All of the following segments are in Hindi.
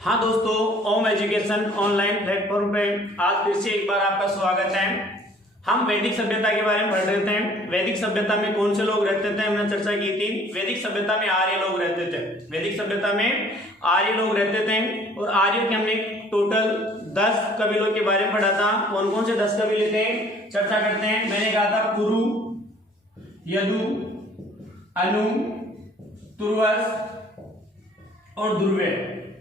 हाँ दोस्तों, ओम एजुकेशन ऑनलाइन प्लेटफॉर्म पे आज फिर से एक बार आपका स्वागत है। हम वैदिक सभ्यता के बारे में पढ़ रहे थे। वैदिक सभ्यता में कौन से लोग रहते थे हमने चर्चा की थी। वैदिक सभ्यता में आर्य लोग रहते थे। वैदिक सभ्यता में आर्य लोग रहते थे और आर्यों के हमने टोटल 10 कबीलों के बारे में पढ़ा था। कौन कौन से 10 कबीले थे चर्चा करते हैं। मैंने कहा था कुरु, यदु, अनु, तुर्वस और दुर्वे।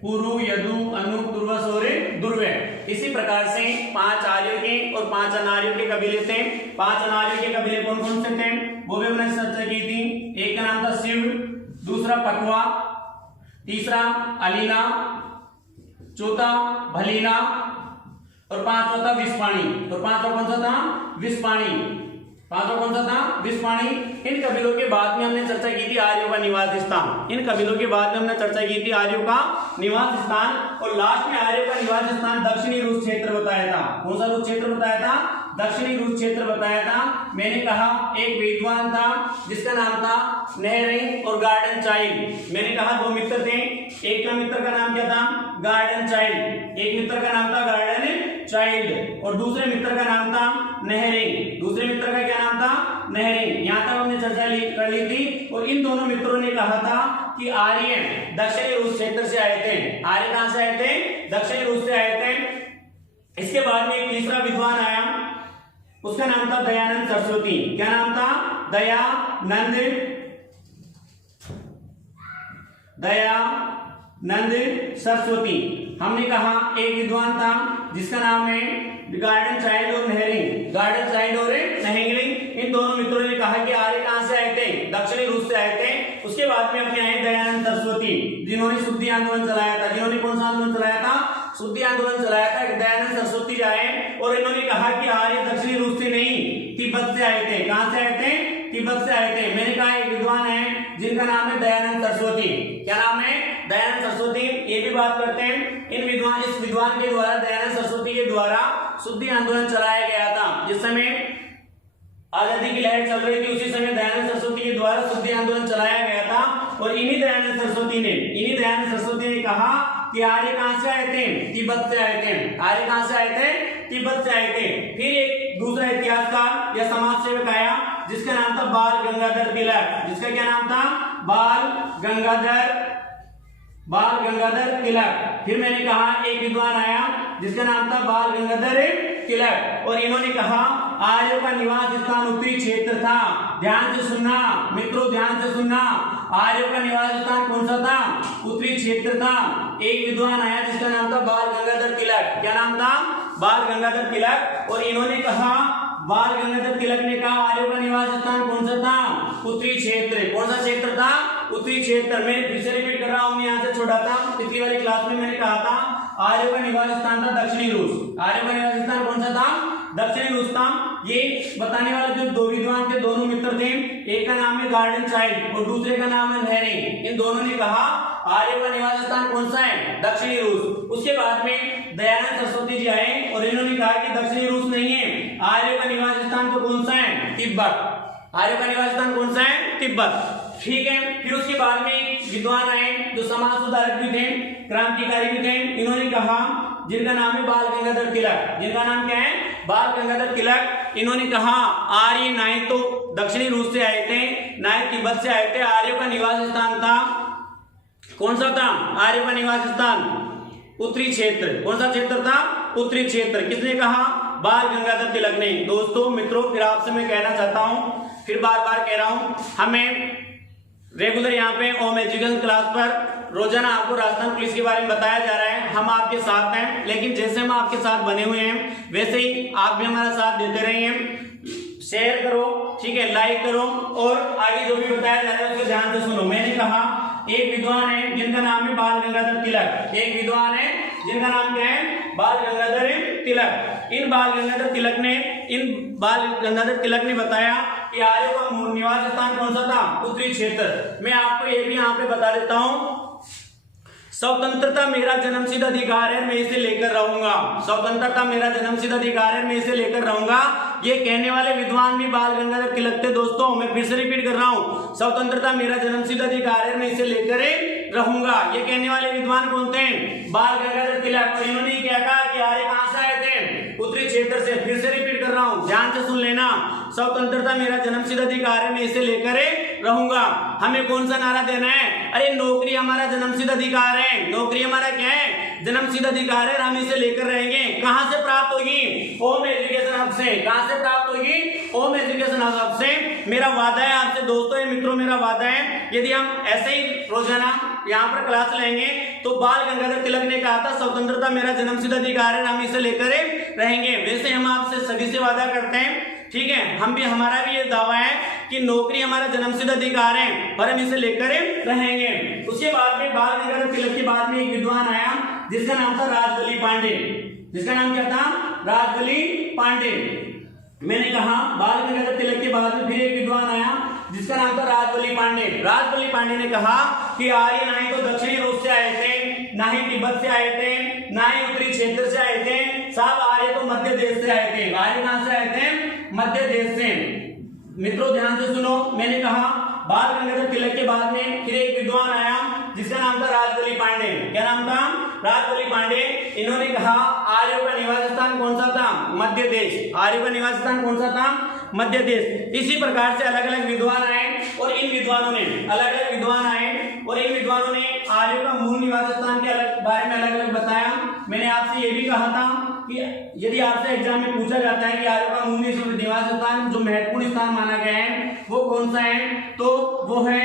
पुरु, यदु, अनु, तुर्वस और दुर्वे। इसी प्रकार से 5 आर्यों के और 5 अनार्यों के कबीले थे। 5 अनार्यों के कबीले कौन कौन से थे वो भी हमने चर्चा की थी। एक का नाम था शिव, दूसरा पकवा, तीसरा अलीना, चौथा भलीना और 5वां था विस्पाणी। और 5वां कौन सा था? विस्पाणी। 5वां कौन सा था? विस्पाणी। इन कबीलों के बाद में हमने चर्चा की थी आर्यों का निवास स्थान। इन कबीलों के बाद में हमने चर्चा की थी आर्यों का निवास स्थान। और लास्ट में आर्यों का निवास स्थान दक्षिणी रूस क्षेत्र बताया था। कौन सा रूस क्षेत्र बताया था? दक्षिणी रूस क्षेत्र बताया था। मैंने कहा एक विद्वान था जिसका नाम था नेहरिंग और गार्डन चाइल्ड। मैंने कहा 2 मित्र थे। एक का मित्र का नाम क्या था? Garden child. एक मित्र का नाम था गार्डन चाइल्ड और दूसरे मित्र का नाम था नेहरिंग। दूसरे मित्र का क्या नाम था? नेहरिंग। यहां तक हमने चर्चा कर ली थी। और इन दोनों मित्रों ने कहा था कि आर्य दक्षिणी रूस क्षेत्र से आए थे। आर्य कहां से आए थे? दक्षिणी रूस से आए थे। इसके बाद में एक तीसरा विद्वान आया, उसका नाम था दयानंद सरस्वती। क्या नाम था? दयानंद सरस्वती। हमने कहा एक विद्वान था जिसका नाम है गार्डन चाइल्ड और नेहरिंग। गार्डन चाइल्ड और नेहरिंग, इन दोनों मित्रों ने कहा कि आर्य कहां से आए थे? दक्षिणी रूस से आए थे। उसके बाद में अपने आए दयानंद सरस्वती जिन्होंने शुद्धि आंदोलन चलाया था। जिन्होंने कौन सा आंदोलन चलाया था? शुद्धि आंदोलन चलाया था। दयानंद सरस्वती आए और इन्होंने कहा कि आर्य दक्षिणी रूस से नहीं तिब्बत से आए थे। कहां से आए थे? तिब्बत से आए थे। मैंने कहा एक विद्वान है जिनका नाम है दयानंद सरस्वती। क्या नाम है? दयानंद सरस्वती। ये भी बात करते हैं इस विद्वान के द्वारा, दयानंद सरस्वती के द्वारा शुद्धि आंदोलन चलाया गया था। जिस समय आजादी की लहर चल रही थी उसी समय दयानंद सरस्वती के द्वारा शुद्धि आंदोलन चलाया गया था। और इन्हीं दयानंद सरस्वती ने कहा कि आर्य कहां से आए थे? तिब्बत से आए थे। आर्य कहां से आए थे? तिब्बत से आए थे। फिर एक दूसरा इतिहासकार या समाज सेवक आया जिसका नाम था बाल गंगाधर तिलक। जिसका क्या नाम था? बाल गंगाधर तिलक। फिर मैंने कहा एक विद्वान आया जिसका नाम था बाल गंगाधर तिलक और इन्होंने कहा आर्यों का निवास स्थान उत्तरी क्षेत्र था। ध्यान से सुनना मित्रों, ध्यान से सुनना। आर्यों का निवास स्थान कौन सा था? उत्तरी क्षेत्र था। एक विद्वान आया जिसका नाम था बाल गंगाधर तिलक। क्या नाम था? बाल गंगाधर तिलक। और इन्होंने कहा, बाल गंगाधर तिलक ने कहा आर्यों का निवास स्थान कौन सा था? उत्तरी क्षेत्र। कौन सा क्षेत्र था? उत्तरी क्षेत्र। मैं फिर से रिपीट कर रहा हूं, यहां से छोड़ा था पिछली वाली क्लास में। मैंने कहा था आर्यों का निवास स्थान था दक्षिणी रूस। आर्यों का निवास स्थान कौन सा था? दक्षिणी रूस था। ये बताने वाले जो 2 विद्वान थे, दोनों मित्र थे। एक का नाम है गार्डन चाइल्ड और दूसरे का नाम है नेहरिंग। इन दोनों ने कहा आर्यों का निवास स्थान कौन सा है? दक्षिणी रूस। उसके बाद में दयानंद सरस्वती जी आए और इन्होंने कहा कि दक्षिणी रूस नहीं है, आर्यों का निवास स्थान तो कौन सा है? तिब्बत। आर्यों का निवास स्थान कौन सा है? तिब्बत। ठीक है। फिर उसके बाद में एक विद्वान आए जो समाज सुधारक भी थे, क्रांतिकारी भी थे। इन्होंने कहा, जिनका नाम है बाल गंगाधर तिलक। जिनका नाम क्या है? बाल गंगाधर तिलक। इन्होंने कहा आर्य ना तो दक्षिणी रूस से आए थे ना ही तिब्बत से आए थे। आर्यों का निवास स्थान था कौन सा था? आर्यों का निवास स्थान उत्तरी क्षेत्र। कौन सा क्षेत्र था? उत्तरी क्षेत्र। किसने कहा? बाल गंगाधर तिलक ने। दोस्तों मित्रों, फिर आपसे मैं कहना चाहता हूं, फिर बार बार कह रहा हूं, हमें रेगुलर यहाँ पे ओम एजुकेशन क्लास पर रोजाना आपको राजस्थान पुलिस के बारे में बताया जा रहा है। हम आपके साथ हैं, लेकिन जैसे हम आपके साथ बने हुए हैं वैसे ही आप भी हमारा साथ देते रहिए। शेयर करो, ठीक है, लाइक करो और आगे जो भी बताया जा रहा है उसको ध्यान से सुनो। मैंने कहा एक विद्वान है जिनका नाम है बाल गंगाधर तिलक। एक विद्वान है जिनका नाम क्या है? बाल गंगाधर तिलक। इन बाल गंगाधर तिलक ने बताया कि आर्यों का निवास स्थान कौन सा था? उत्तरी क्षेत्र। मैं आपको ये भी यहाँ पे बता देता हूँ, स्वतंत्रता मेरा जन्मसिद्ध अधिकार है, मैं इसे लेकर रहूंगा। स्वतंत्रता मेरा जन्मसिद्ध अधिकार है, मैं इसे लेकर रहूंगा। ये कहने वाले विद्वान भी बाल गंगाधर तिलक थे। दोस्तों मैं फिर से रिपीट कर रहा हूं, स्वतंत्रता मेरा जन्मसिद्ध अधिकार है, मैं इसे लेकर रहूंगा। ये कहने वाले विद्वान कौन थे? बाल गंगाधर तिलक। और इन्होंने क्या कहा कि आर्य कहां से आए थे? उत्तरी क्षेत्र से। फिर से रिपीट कर रहा हूं, ध्यान से सुन लेना। स्वतंत्रता मेरा जन्मसिद्ध अधिकार है, मैं इसे लेकर रहूंगा। हमें कौन सा नारा देना है? अरे नौकरी हमारा जन्मसिद्ध अधिकार है, नौकरी हमारा क्या है? जन्मसिद्ध अधिकार है, हम इसे लेकर रहेंगे। कहां से प्राप्त होगी? होम एजुकेशन हब से। कहां से प्राप्त होगी? होम एजुकेशन हब से। मेरा वादा है आपसे दोस्तों, मित्रों, मेरा वादा है, यदि हम ऐसे ही रोजाना यहाँ पर क्लास लेंगे तो बाल गंगाधर तिलक ने कहा था स्वतंत्रता मेरा जन्मसिद्ध अधिकार है, हम इसे लेकर रहेंगे। वैसे हम आपसे सभी से वादा करते हैं, ठीक है, हमारा भी ये दावा है कि नौकरी हमारा जन्मसिद्ध अधिकार है और हम इसे लेकर रहेंगे। उसके बाद में बाल गंगाधर तिलक के बाद में एक विद्वान आया जिसका नाम था राजबली पांडे। जिसका नाम क्या था? राजबली पांडे। मैंने कहा बाल गंगाधर तिलक के बाद में फिर एक विद्वान आया जिसका नाम था राजबली पांडे। राजबली पांडे ने कहा कि आर्य ना ही तो दक्षिणी रूस से आए थे, ना ही तिब्बत से आए थे, ना ही उत्तरी क्षेत्र से आए थे, सब आर्य तो मध्य देश से आए थे। आर्य कहां से आए थे? मध्य देश से। मित्रों ध्यान से सुनो, मैंने कहा बाल गंगाधर तिलक के बाद में फिर एक विद्वान आया जिसका नाम था राजबली पांडे। क्या नाम था? राजबली पांडे। इन्होंने कहा आर्यों का निवास स्थान कौन सा था? मध्य देश। आर्यों का निवास स्थान कौन सा था? मध्य देश। इसी प्रकार से अलग अलग विद्वान आए और इन विद्वानों ने आर्यों का मूल निवास स्थान के बारे में अलग अलग बताया। मैंने आपसे ये भी कहा था कि यदि आपसे एग्जाम में पूछा जाता है कि आर्यों का मूल निवास स्थान जो महत्वपूर्ण स्थान माना गया है वो कौन सा है, तो वो है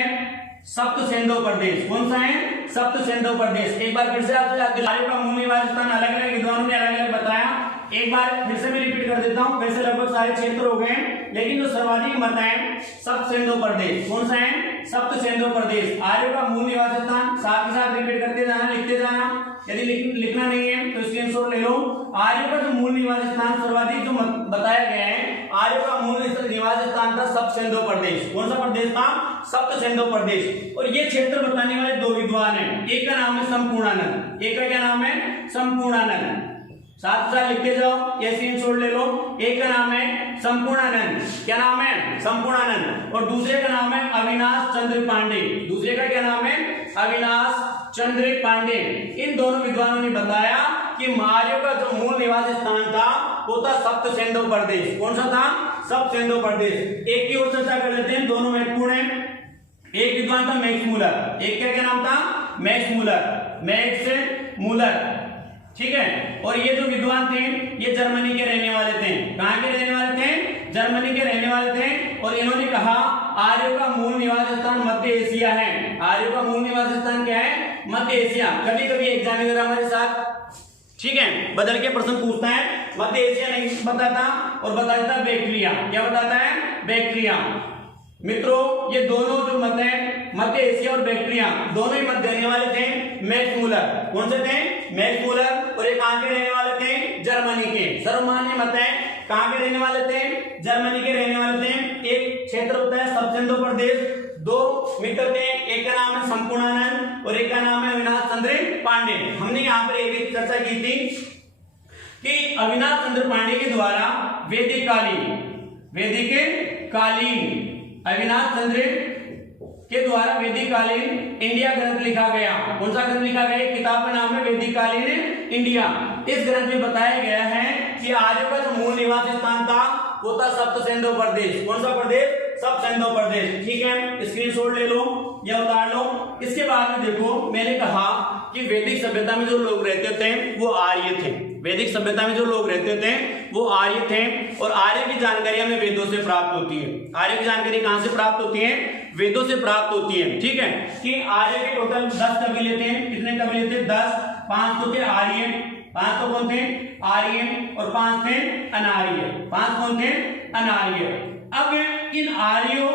सप्त सिंधु प्रदेश। कौन सा है? सप्त सिंधु प्रदेश। एक बार फिर से आपसे आर्यों का मूल निवास स्थान अलग अलग विद्वानों ने अलग अलग बताया। एक बार फिर से मैं रिपीट कर देता हूं, वैसे लगभग सारे क्षेत्र हो गए लेकिन जो सर्वाधिक मत है सप्त सिंधु प्रदेश। कौन सा है? सप्त सिंधु प्रदेश। आर्यों का मूल निवास स्थान साथ ही साथ रिपीट करते जाना, लिखते जाना। यदि लिखना नहीं है तो स्क्रीनशॉट ले लो। आर्यों का जो मूल निवास स्थान सर्वाधिक जो बताया गया है, आर्यों का मूल निवास स्थान था सप्त सिंधु प्रदेश। कौन सा प्रदेश था? सप्त सिंधु प्रदेश। और ये क्षेत्र बताने वाले दो विद्वान हैं, एक का नाम है संपूर्णानंद, एक का क्या नाम है? संपूर्णानंद। साथ साथ लिखते जाओ, ये स्क्रीनशॉट ले लो। एक का नाम है संपूर्णानंद। क्या नाम है? संपूर्णानंद। और दूसरे का नाम है अविनाश चंद्र पांडे। दूसरे का क्या नाम है? अविनाश चंद्र पांडे। इन दोनों विद्वानों ने बताया कि आर्यों का जो मूल निवास स्थान था वो था सप्त सिंधु प्रदेश। कौन सा था? सप्त सिंधु प्रदेश। एक की ओर चर्चा कर लेते हैं, दोनों महत्वपूर्ण है। एक विद्वान था मैक्स मूलर। एक का क्या नाम था? Max Muller. मैक्स मूलर, ठीक है। और ये जो विद्वान थे ये जर्मनी के रहने वाले थे। कहां के रहने वाले थे? जर्मनी के रहने वाले थे। और इन्होंने कहा आर्यों का मूल निवास स्थान मध्य एशिया है। आर्यों का मूल निवास स्थान क्या है? मध्य एशिया। कभी कभी एग्जामिनर हमारे साथ, ठीक है, बदल के प्रश्न पूछता है, मध्य एशिया नहीं बताता और बता देता बैक्ट्रिया। क्या बताता है? बैक्ट्रिया। मित्रों ये दोनों जो मत है मध्य एशिया और बैक्ट्रिया दोनों ही मत देने वाले थे मैक्स मूलर। कौन से थे? Max Muller. और ये कहां के रहने वाले थे? जर्मनी के। सर्वमान्य मत है, कहां के रहने वाले थे? जर्मनी के रहने वाले थे। एक क्षेत्र होता है सप्त सिंधु प्रदेश। दो मित्र थे, एक का नाम है संपूर्णानंद और एक का नाम है अविनाश चंद्र पांडे। हमने यहाँ पर एक भी चर्चा की थी कि अविनाश चंद्र पांडे के द्वारा वैदिक कालीन अविनाश चंद्र के द्वारा वैदिक कालीन इंडिया ग्रंथ लिखा गया। कौन सा ग्रंथ लिखा गया? किताब का नाम है वैदिक कालीन इंडिया। इस ग्रंथ में बताया गया है कि आर्यों का जो मूल निवास स्थान था वो था सप्त सिंधु प्रदेश। कौन सा प्रदेश? सप्त सिंधु प्रदेश। ठीक है, स्क्रीनशॉट ले लो या उतार लो। इसके बाद में देखो मैंने कहा कि वैदिक सभ्यता में जो लोग रहते थे वो आर्य थे। वैदिक सभ्यता में जो लोग रहते थे वो आर्य थे। और आर्य की जानकारी हमें वेदों से प्राप्त होती है। आर्य की जानकारी कहां से प्राप्त होती है? वेदों से प्राप्त होती है। ठीक है, कि आर्य के टोटल 10 कबीले थे। कितने कबीले थे? 10। 5 तो थे आर्य, 5 तो कौन थे? आर्य, और 5 थे अनार्य। 5 कौन थे? अनार्य। अब इन आर्यों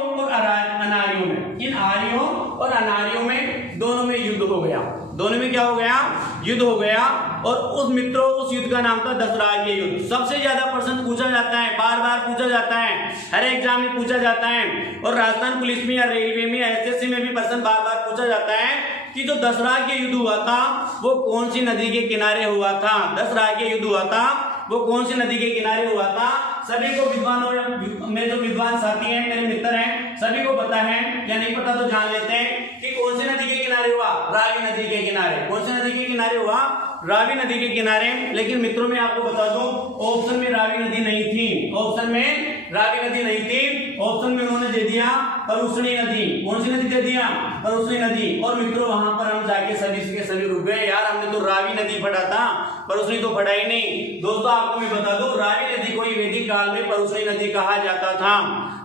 और अनार्यों में दोनों में युद्ध हो गया। दोनों में क्या हो गया? युद्ध हो गया। और उस मित्रों उस युद्ध का नाम था दशराज्य युद्ध। सबसे ज्यादा प्रश्न पूछा जाता है, बार बार पूछा जाता है, हर एग्जाम में पूछा जाता है। और राजस्थान पुलिस में या रेलवे में एसएससी में भी प्रश्न बार बार पूछा जाता है कि जो दशराज्य युद्ध हुआ था वो कौन सी नदी के किनारे हुआ था? दशराज्य युद्ध हुआ था वो कौन सी नदी के किनारे हुआ था? सभी को विद्वानों मेरे जो विद्वान साथी हैं, मेरे मित्र हैं, सभी को पता है या नहीं पता तो जान लेते हैं कि कौन सी नदी के किनारे हुआ, रावी नदी के किनारे। कौन सी नदी के किनारे हुआ, रावी नदी के किनारे। लेकिन मित्रों मैं आपको बता दूं ऑप्शन में रावी नदी नहीं थी, ऑप्शन में रावी नदी नहीं थी, ऑप्शन में उन्होंने दे दिया परुष्णी नदी। कौन सी नदी दे दिया, परुष्णी नदी। और मित्रों वहां पर हम जाके सभी के सभी रुक गए, यार हमने तो रावी नदी पढ़ा था, परुष्णी तो पढ़ा ही नहीं। दोस्तों आपको मैं बता दूं रावी नदी को ही वैदिक काल में परुष्णी नदी कहा जाता था,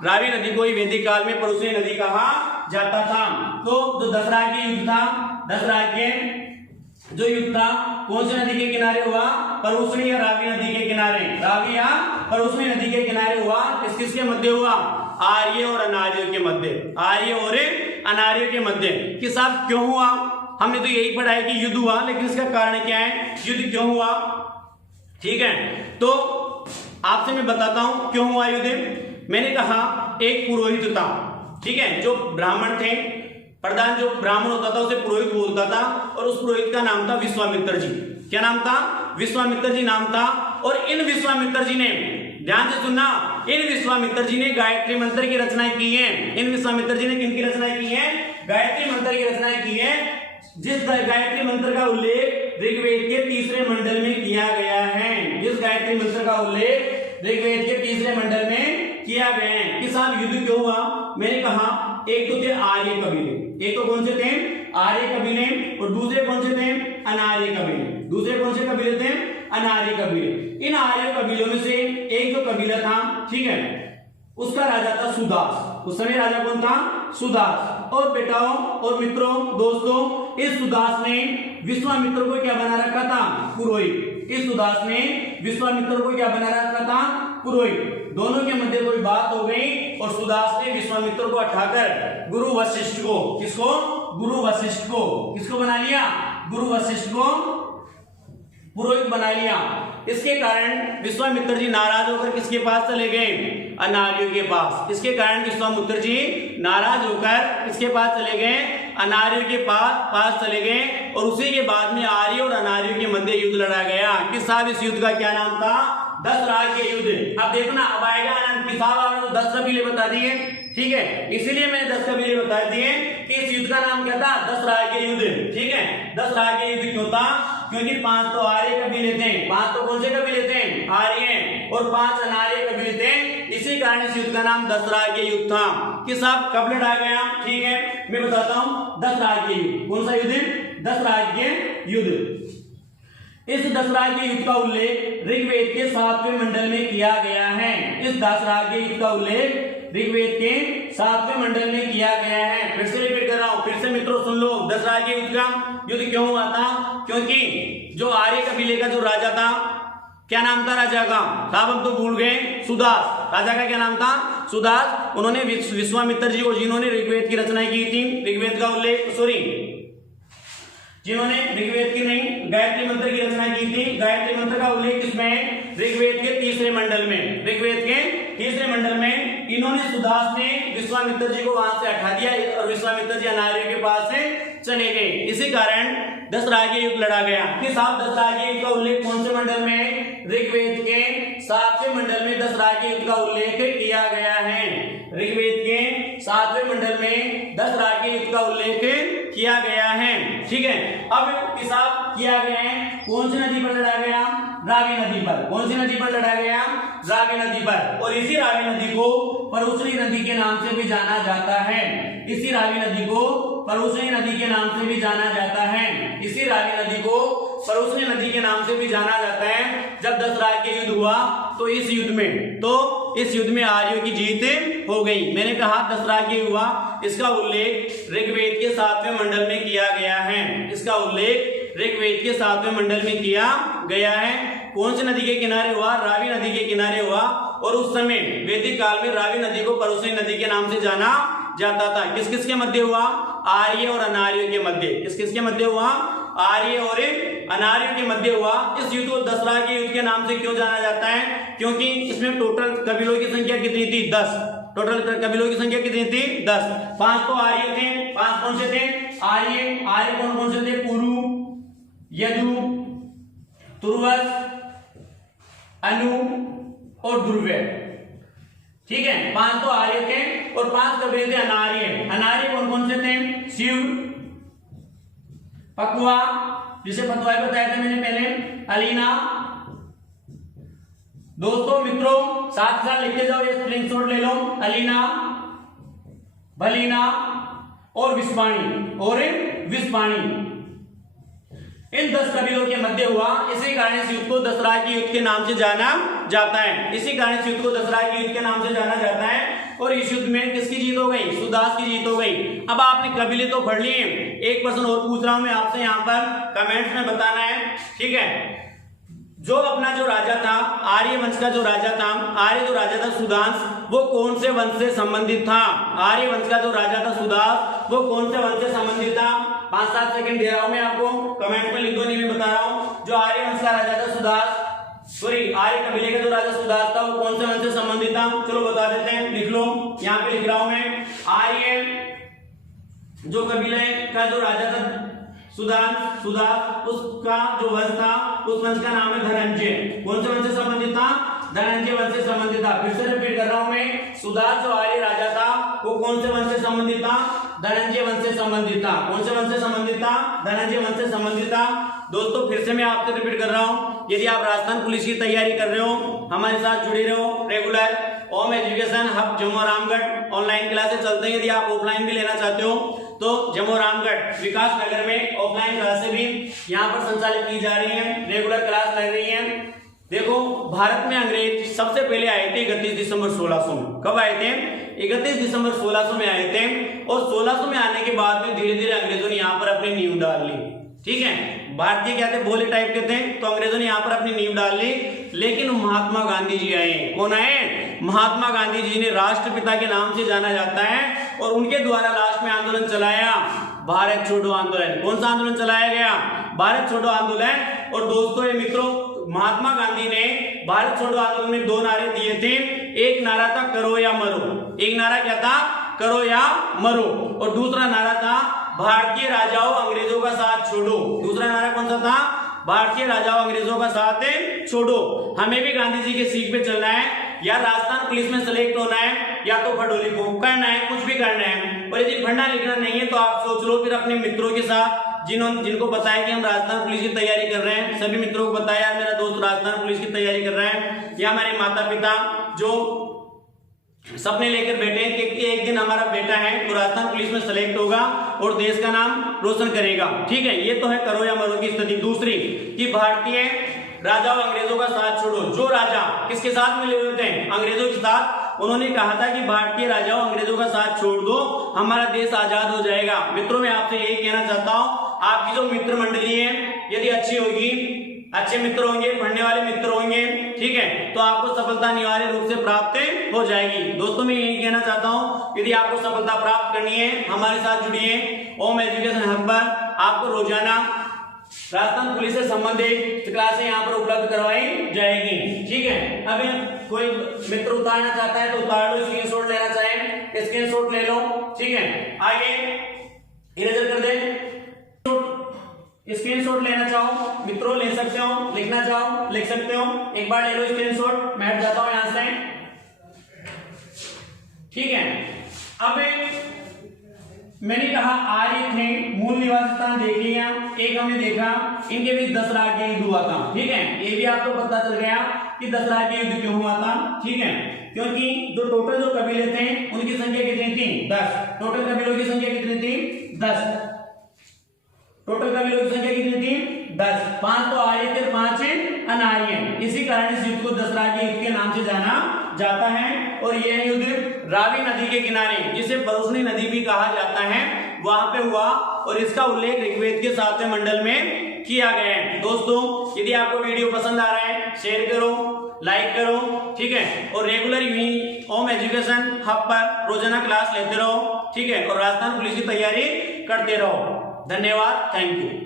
रावी नदी को ही वैदिक काल में परुष्णी नदी कहा जाता था। तो जो दसरा के युद्ध था, दसरा के जो युद्ध था कौन सी नदी के किनारे हुआ, परुष्णी या रावी नदी के किनारे, रावी या परुष्णी नदी के किनारे हुआ। किस किस के मध्य हुआ, आर्य और अनार्य के मध्य, आर्य और अनार्य के मध्य। कि साहब क्यों हुआ, हमने तो यही पढ़ा है कि युद्ध हुआ, लेकिन इसका कारण क्या है, युद्ध क्यों हुआ। ठीक है, तो आपसे मैं बताता हूं क्यों हुआ युद्ध। मैंने कहा एक पुरोहित था, ठीक है, जो ब्राह्मण थे, प्रधान जो ब्राह्मण होता था उसे पुरोहित बोलता था, और उस पुरोहित का नाम था विश्वामित्र जी। क्या नाम था, विश्वामित्र जी नाम था। और इन विश्वामित्र जी ने, ध्यान से सुनना, इन विश्वामित्र जी ने गायत्री मंत्र की रचनाएं की हैं। इन विश्वामित्र जी ने किनकी रचनाएं की हैं, गायत्री मंत्र की रचनाएं की हैं, जिस गायत्री मंत्र का उल्लेख ऋग्वेद के तीसरे मंडल में किया गया है। जिस गायत्री मंत्र का उल्लेख ऋग्वेद के तीसरे मंडल में किया गया है। कि साहब युद्ध क्यों हुआ, मैंने कहा एक तो थे आर्य कबीले, एक तो कौन से थे, आर्य कबीले, और दूसरे कौन से थे, अनार्य कबीले। दूसरे कौन से कबीले थे, अनार्य कबीले। इन आर्य कबीलों में से एक जो कबीला था, ठीक है, उसका राजा था सुदास। उस समय राजा कौन था, सुदास। और बेटाओं और मित्रों दोस्तों, इस सुदास ने विश्वामित्र को क्या बना रखा था, पुरोहित। इस सुदास ने विश्वामित्र को क्या बना रखा था, पुरोहित। दोनों के मध्य कोई बात हो गई और सुदास ने विश्वामित्र को हटाकर गुरु वशिष्ठ को, किसको, गुरु वशिष्ठ को, किसको बना लिया, गुरु वशिष्ठ को पुरोहित बना लिया। इसके कारण विश्वामित्र जी नाराज होकर किसके पास चले गए, अनार्यों के पास। इसके कारण विश्वामित्र जी नाराज होकर किसके पास चले गए, अनार्यों के पास चले गए। और उसी के बाद में आर्य और अनार्यों के मध्य युद्ध लड़ा गया। किस साहब इस युद्ध का क्या नाम था, दसराज के युद्ध। अब देखना अब आएगा आनंद कि साहब आपने तो 10 कबीले बता दिए, ठीक है, इसीलिए मैंने 10 कबीले बता दिए कि इस युद्ध का नाम क्या था, दसराज के युद्ध। ठीक है, दसराज के युद्ध क्यों था, क्योंकि 5 तो आर्य कबीले थे, 5 तो कौन से कबीले थे, आर्य, और 5 अनार्य कबीले थे। इसी कारण इस युद्ध का नाम दसराज के युद्ध था। कि साहब कब लड़ा गया, ठीक है, मैं बताता हूं, दसराज के युद्ध। कौन सा युद्ध, दसराज के युद्ध। इस दसराज के युद्ध का उल्लेख ऋग्वेद के 7वें मंडल में किया गया है। इस दसराज के युद्ध का उल्लेख ऋग्वेद के 7वें मंडल में किया गया है। फिर से रिपीट कर रहा हूं, फिर से मित्रों सुन लो, दसराज के युद्ध का युद्ध क्यों हुआ था, क्योंकि जो आर्य कबीले का जो राजा था, क्या नाम था राजा का, साहब हम तो भूल गए, सुदास। राजा का क्या नाम था, सुदास। उन्होंने विश्वामित्र जी को, जिन्होंने ऋग्वेद की रचना की थी, ऋग्वेद का उल्लेख, जिन्होंने ऋग्वेद की नहीं गायत्री मंत्र की रचना की थी, गायत्री मंत्र का उल्लेख किसमें, ऋग्वेद के तीसरे मंडल में, ऋग्वेद के तीसरे मंडल में। इन्होंने, सुदास ने विश्वामित्र जी को वहां से हटा दिया और विश्वामित्र जी अनार्य के पास से चले गए। इसी कारण दसराज के युद्ध लड़ा गया। कि साहब दसराज के युद्ध का उल्लेख कौन से मंडल में, ऋग्वेद के 7वें मंडल में दसराज के युद्ध का उल्लेख किया गया है। ऋग्वेद के 7वें मंडल में दसराज के युद्ध का उल्लेख किया गया है। ठीक है, अब हिसाब किया गया है, कौन सी नदी पर लड़ा गया, रावी नदी पर। कौन सी नदी पर लड़ा गया, रावी नदी पर। और इसी रावी नदी को परुष्णी नदी के नाम से भी जाना जाता है। इसी रावी नदी को परुष्णी नदी के नाम से भी जाना जाता है। इसी रावी नदी को परुष्णी नदी के नाम से भी जाना जाता है। जब दसराज के युद्ध हुआ तो इस युद्ध में आर्यों की जीत हो गई। मैंने कहा दसराज के हुआ, इसका उल्लेख ऋग्वेद के 7वें मंडल में किया गया है। इसका उल्लेख ऋग्वेद के 7वें मंडल में किया गया है। कौन सी नदी के किनारे हुआ, रावी नदी के किनारे हुआ। और उस समय वैदिक काल में रावी नदी को परुष्णी नदी के नाम से जाना जाता था। किस किस के मध्य हुआ, आर्य और अनार्य के मध्य। किस किस के मध्य हुआ, आर्य और अनार्य के मध्य हुआ। इस युद्ध को दसराज के युद्ध के नाम से क्यों जाना जाता है, क्योंकि इसमें टोटल कबीलों की संख्या कितनी थी, 10। टोटल कबीलों की संख्या कितनी थी, 10। 5 तो आर्य थे, 5 कौन से थे, आर्य कौन कौन से थे, पुरु, यदु, तुर्वस, अनु और दुर्व्य। ठीक है, 5 तो आर्य थे और 5 कबीले थे अनार्य। अनार्य कौन कौन से थे? शिव, पकवा, जिसे पतवाई बताया था मैंने पहले, अलीना। दोस्तों मित्रों साथ साथ लिखते जाओ, ये स्क्रीनशॉट ले लो। अलीना, बलीना और विस्वाणी इन 10 कबीलों के मध्य हुआ। इसी कारण इस युद्ध को दसराय के युद्ध के नाम से जाना जाता है। इसी कारण इस युद्ध को दसराय के युद्ध के नाम से जाना जाता है। और इस युद्ध में किसकी जीत हो गई? सुदास की जीत हो गई। अब आपने कबीले तो पढ़ लिए, एक प्रश्न और पूछ रहा हूं मैं आपसे, यहाँ पर कमेंट्स में बताना है, ठीक है। जो अपना जो राजा था, आर्य वंश का जो राजा था, आर्य जो राजा था सुदास, वो कौन से वंश से संबंधित था? आर्य वंश का जो राजा था सुदास, वो कौन से वंश से संबंधित था? 5-7 सेकंड दे रहा हूं मैं आपको, कमेंट में लिख दो, नहीं मैं बता रहा हूं। जो आर्य वंश का राजा था सुदास, सॉरी आर्य कबीले का जो राजा सुदास था, वो कौन से वंश से संबंधित था? चलो बता देते हैं, लिख लो, यहाँ पे लिख रहा हूं मैं। आर्य जो कबीले का जो राजा था सुदास, उसका जो वंश था, उस वंश का नाम है धनंजय। कौन से वंश से संबंधित था? धनंजय वंश से संबंधित था। फिर से रिपीट कर रहा हूं मैं, सुदास जो आर्य राजा था, वो कौन से वंश से संबंधित था? धनंजय वंश से संबंधित था। कौन से वंश से संबंधित था? धनंजय वंश से संबंधित था। दोस्तों फिर से मैं आपसे रिपीट कर रहा हूं, यदि आप राजस्थान पुलिस की तैयारी कर रहे हो, हमारे साथ जुड़े रहो regular. Om Education Hub Jammu Ramgarh online classes चलते हैं। यदि आप ऑफलाइन भी लेना चाहते हो तो जम्मू रामगढ़ विकास नगर में ऑफलाइन क्लासेस भी यहाँ पर संचालित की जा रही है, रेगुलर क्लास लग रही है। देखो भारत में अंग्रेज सबसे पहले आए थे 31 दिसंबर 1600 में। कब आए थे? 31 दिसंबर 1600 में आए थे। और 1600 में आने के बाद में धीरे धीरे अंग्रेजों ने यहाँ पर अपनी नींव डाल ली, ठीक है। भारतीय क्या थे? भोले टाइप के थे, तो अंग्रेजों ने यहाँ पर अपनी नींव डाल ली। लेकिन महात्मा गांधी जी आए। कौन आए? महात्मा गांधी जी ने राष्ट्रपिता के नाम से जाना जाता है, और उनके द्वारा लास्ट में आंदोलन चलाया, भारत छोड़ो आंदोलन। कौन सा आंदोलन चलाया गया? भारत छोड़ो आंदोलन। और दोस्तों मित्रों, महात्मा गांधी ने भारत छोड़ो आंदोलन में 2 नारे दिए थे। एक नारा था करो या मरो। एक नारा क्या था? करो या मरो। और दूसरा नारा था भारतीय राजाओं अंग्रेजों का साथ छोड़ो। दूसरा नारा कौन सा था? भारतीय राजाओं अंग्रेजों का साथ छोड़ो। हमें भी गांधी जी के सीख पे चलना है, या राजस्थान पुलिस में सेलेक्ट होना है, या तो खडोली को करना है, कुछ भी करना है। और यदि पढ़ना लिखना नहीं है तो आप सोच लो, फिर अपने मित्रों के साथ जिनको बताया कि हम राजस्थान पुलिस की तैयारी कर रहे हैं, सभी मित्रों को बताया मेरा दोस्त राजस्थान पुलिस की तैयारी कर रहा है, या हमारे माता पिता जो सपने लेकर बैठे हैं कि एक दिन हमारा बेटा है तो राजस्थान पुलिस में सेलेक्ट होगा और देश का नाम रोशन करेगा, ठीक है। ये तो है करो या मरो की स्थिति। दूसरी कि भारतीय राजाओं अंग्रेजों का साथ छोड़ो। जो राजा किसके साथ मिले हुए थे? अंग्रेजों के साथ। उन्होंने कहा था कि भारतीय राजाओं अंग्रेजों का साथ छोड़ दो, हमारा देश आजाद हो जाएगा। मित्रों मैं आपसे यही कहना चाहता हूं, आपकी जो मित्र मंडली है यदि अच्छी होगी, अच्छे मित्र होंगे, पढ़ने वाले मित्र होंगे, ठीक है, तो आपको सफलता अनिवार्य रूप से प्राप्त हो जाएगी। दोस्तों मैं यही कहना चाहता हूं, यदि आपको सफलता प्राप्त करनी है हमारे साथ जुड़िए। ओम एजुकेशन हब पर आपको रोजाना राजस्थान पुलिस से संबंधित क्लासें यहाँ पर उपलब्ध करवाई जाएगी, ठीक है। अब कोई मित्र उतारना चाहता है तो उतार लो, स्क्रीनशॉट लेना चाहे स्क्रीनशॉट ले लो, ठीक है। आगे इरेजर कर दे। स्क्रीनशॉट लेना चाहो मित्रों ले सकते हो, लिखना चाहो लिख सकते हो, एक बार ले लो स्क्रीनशॉट। मैं हट जाता हूं यहां से, ठीक है। अब मैंने कहा आर्य ने मूल निवास स्थान देख लिया, एक हमने देखा इनके बीच दसरा के युद्ध हुआ था, ठीक है। ये भी आपको पता चल गया कि दसरा के युद्ध क्यों हुआ था, ठीक है, क्योंकि जो टोटल जो कबीले थे उनकी संख्या कितनी थी? 10। टोटल कबीलों की संख्या कितनी थी? 10। टोटल कबीलों की संख्या कितनी थी? 10। 5 तो आर्य थे, 5 अनार्य। इसी कारण इस युद्ध को दसरा के युद्ध के नाम से जाना जाता है। और यह युद्ध रावी नदी के किनारे, जिसे बरुसनी नदी भी कहा जाता है, वहां पे हुआ। और इसका उल्लेख ऋग्वेद के 7वें मंडल में किया गया है। दोस्तों यदि आपको वीडियो पसंद आ रहा है शेयर करो, लाइक करो, ठीक है। और रेगुलर यूं ओम एजुकेशन हब पर रोजाना क्लास लेते रहो, ठीक है। और राजस्थान पुलिस की तैयारी करते रहो। धन्यवाद, थैंक यू।